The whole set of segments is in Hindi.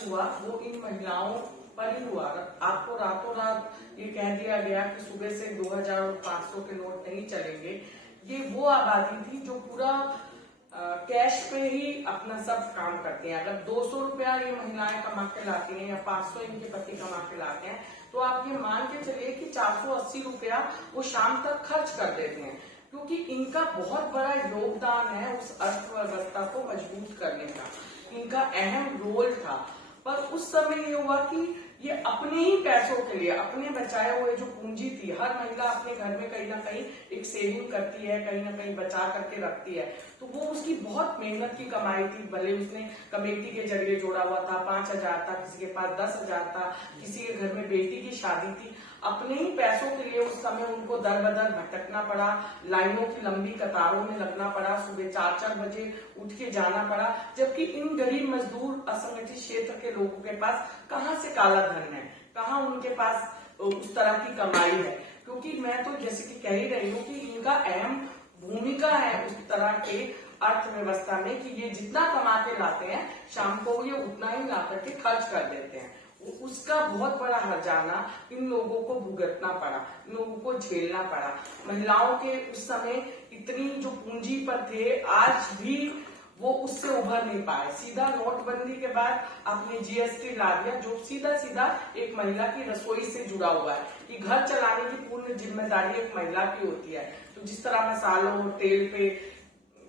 हुआ वो इन महिलाओं पर ही हुआ। आपको रातों रात ये कह दिया गया कि सुबह से 2000 और 500 के नोट नहीं चलेंगे। ये वो आबादी थी जो पूरा कैश पे ही अपना सब काम करते हैं। अगर 200 रुपया ये महिलाएं कमा के लाती हैं या 500 इनके पति कमा के लाते हैं, तो आप ये मान के चलिए कि 480 रुपया वो शाम तक खर्च कर देते हैं, क्योंकि इनका बहुत बड़ा योगदान है उस अर्थव्यवस्था को मजबूत करने का। इनका अहम रोल था। पर उस समय ये हुआ कि ये अपने ही पैसों के लिए, अपने बचाए हुए जो पूंजी थी, हर महिला अपने घर में कहीं ना कहीं एक सेविंग करती है, कहीं ना कहीं बचा करके रखती है, तो वो उसकी बहुत मेहनत की कमाई थी। भले उसने कमेटी के जरिए जोड़ा हुआ था, 5000 था, किसी के पास 10,000 था, किसी के घर में बेटी की शादी थी, अपने ही पैसों के लिए उस समय उनको दर बदर भटकना पड़ा, लाइनों की लंबी कतारों में लगना पड़ा, सुबह 4-4 बजे उठ के जाना पड़ा, जबकि इन गरीब मजदूर असंगठित क्षेत्र के लोगों के पास कहाँ से काला धन है, कहाँ उनके पास उस तरह की कमाई है। क्योंकि मैं तो जैसे कि कह ही रही हूँ कि इनका अहम भूमिका है उस तरह के अर्थव्यवस्था में कि ये जितना कमा के लाते हैं शाम को ये उतना ही ला करके खर्च कर देते हैं। उसका बहुत बड़ा हर्जाना इन लोगों को भुगतना पड़ा, इन लोगों को झेलना पड़ा। महिलाओं के उस समय इतनी जो पूंजी पर थे, आज भी वो उससे उभर नहीं पाए। सीधा नोटबंदी के बाद आपने जीएसटी ला दिया, जो सीधा सीधा एक महिला की रसोई से जुड़ा हुआ है कि घर चलाने की पूर्ण जिम्मेदारी एक महिला की होती है। तो जिस तरह मसालों तेल पे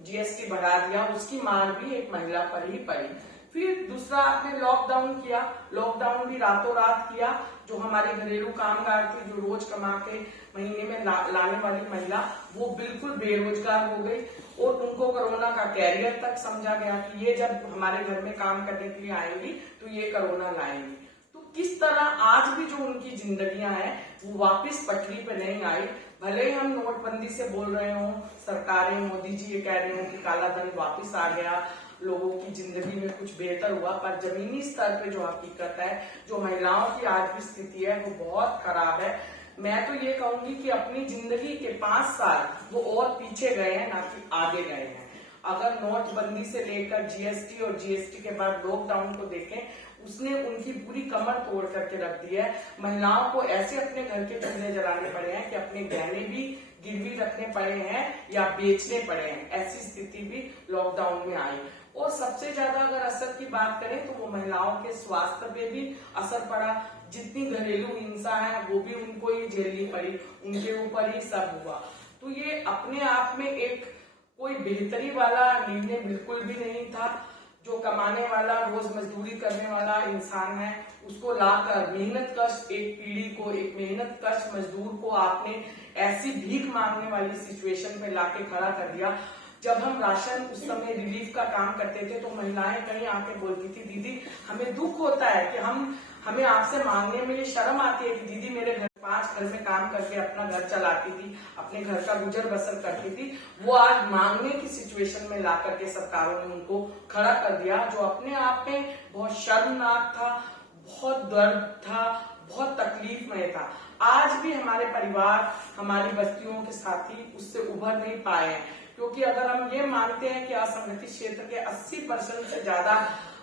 जीएसटी बढ़ा दिया, उसकी मार भी एक महिला पर ही पड़ी। फिर दूसरा आपने लॉकडाउन किया, लॉकडाउन भी रातों रात किया। जो हमारे घरेलू कामगार थे, जो रोज कमा के महीने में लाने वाली महिला, वो बिल्कुल बेरोजगार हो गई और उनको कोरोना का कैरियर तक समझा गया कि ये जब हमारे घर में काम करने के लिए आएंगी तो ये कोरोना लाएंगी। तो किस तरह आज भी जो उनकी जिंदगियां हैं वो वापस पटरी पे नहीं आई। भले ही हम नोटबंदी से बोल रहे हो, सरकारें, मोदी जी ये कह रहे हो कि काला धन वापस आ गया, लोगों की जिंदगी में कुछ बेहतर हुआ, पर जमीनी स्तर पे जो हकीकत है, जो महिलाओं की आज की स्थिति है, वो बहुत खराब है। मैं तो ये कहूंगी कि अपनी जिंदगी के 5 साल वो और पीछे गए हैं, ना कि आगे गए हैं। अगर नोटबंदी से लेकर जीएसटी और जीएसटी के बाद लॉकडाउन को देखें, उसने उनकी पूरी कमर तोड़ करके रख दी है। महिलाओं को ऐसे अपने घर के चूल्हे जलाने पड़े हैं कि अपने गहने भी गिरवी रखने पड़े हैं या बेचने पड़े हैं। ऐसी स्थिति भी लॉकडाउन में आई। और सबसे ज्यादा अगर असर की बात करें तो वो महिलाओं के स्वास्थ्य पे भी असर पड़ा। जितनी घरेलू हिंसा है वो भी उनको ही झेलनी पड़ी, उनके ऊपर ही सब हुआ। तो ये अपने आप में एक कोई बेहतरी वाला निर्णय बिल्कुल भी नहीं था। जो कमाने वाला, रोज मजदूरी करने वाला इंसान है, उसको लाकर मेहनत कश एक पीढ़ी को, एक मेहनत कश मजदूर को आपने ऐसी भीख मांगने वाली सिचुएशन पे लाके खड़ा कर दिया। जब हम राशन उस समय रिलीफ का काम करते थे तो महिलाएं कहीं आके बोलती थी, दीदी हमें दुख होता है कि हमें आपसे मांगने में ये शर्म आती है कि दीदी मेरे घर 5 घर में काम करके अपना घर चलाती थी, अपने घर का गुजर बसर करती थी, वो आज मांगने की सिचुएशन में ला करके सरकारों ने उनको खड़ा कर दिया, जो अपने आप में बहुत शर्मनाक था, बहुत दर्द था, बहुत तकलीफमय था। आज भी हमारे परिवार, हमारी बस्तियों के साथी उससे उभर नहीं पाए हैं, क्योंकि अगर हम ये मानते हैं कि असंगठित क्षेत्र के 80% से ज्यादा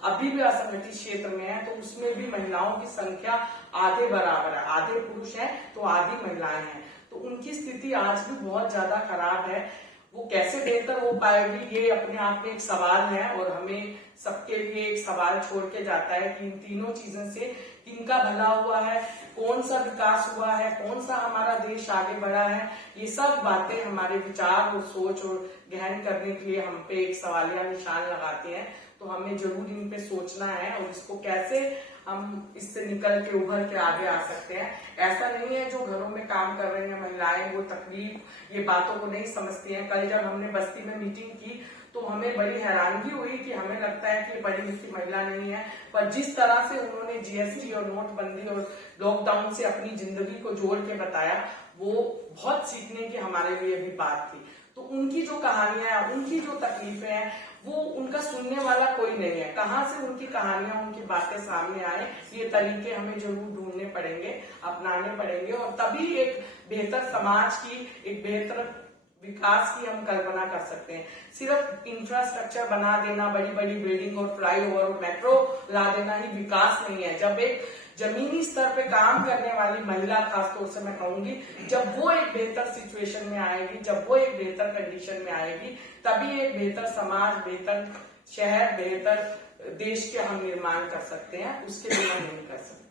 अभी भी असंगठित क्षेत्र में है, तो उसमें भी महिलाओं की संख्या आधे बराबर है। आधे पुरुष हैं तो आधी महिलाएं हैं। तो उनकी स्थिति आज भी बहुत ज्यादा खराब है। वो कैसे बेहतर हो पाएगी, ये अपने आप में एक सवाल है और हमें सबके लिए एक सवाल छोड़ के जाता है कि इन तीनों चीजों से किनका भला हुआ है, कौन सा विकास हुआ है, कौन सा हमारा देश आगे बढ़ा है। ये सब बातें हमारे विचार और सोच और गहन करने के लिए हम पे एक सवालिया निशान लगाते हैं। तो हमें जरूर इन पे सोचना है और इसको कैसे हम इससे निकल के उभर के आगे आ सकते हैं। ऐसा नहीं है जो घरों में काम कर रही हैं महिलाएं वो तकलीफ ये बातों को नहीं समझती हैं। कल जब हमने बस्ती में मीटिंग की तो हमें बड़ी हैरानगी हुई कि हमें लगता है कि पढ़ी लिखी महिला नहीं है, पर जिस तरह से उन्होंने जीएसटी और नोटबंदी और लॉकडाउन से अपनी जिंदगी को जोड़ के बताया, वो बहुत सीखने की हमारे लिए भी बात थी। तो उनकी जो कहानियां, उनकी जो तकलीफें हैं, वो उनका सुनने वाला कोई नहीं है। कहाँ से उनकी कहानियां, उनकी बातें सामने आए, ये तरीके हमें जरूर ढूंढने पड़ेंगे, अपनाने पड़ेंगे, और तभी एक बेहतर समाज की, एक बेहतर विकास की हम कल्पना कर सकते हैं। सिर्फ इंफ्रास्ट्रक्चर बना देना, बड़ी बड़ी बिल्डिंग और फ्लाईओवर और मेट्रो ला देना ही विकास नहीं है। जब एक जमीनी स्तर पे काम करने वाली महिला, खासतौर से मैं कहूंगी, जब वो एक बेहतर सिचुएशन में आएगी, जब वो एक बेहतर कंडीशन में आएगी, तभी एक बेहतर समाज, बेहतर शहर, बेहतर देश के हम निर्माण कर सकते हैं। उसके बिना नहीं कर सकते।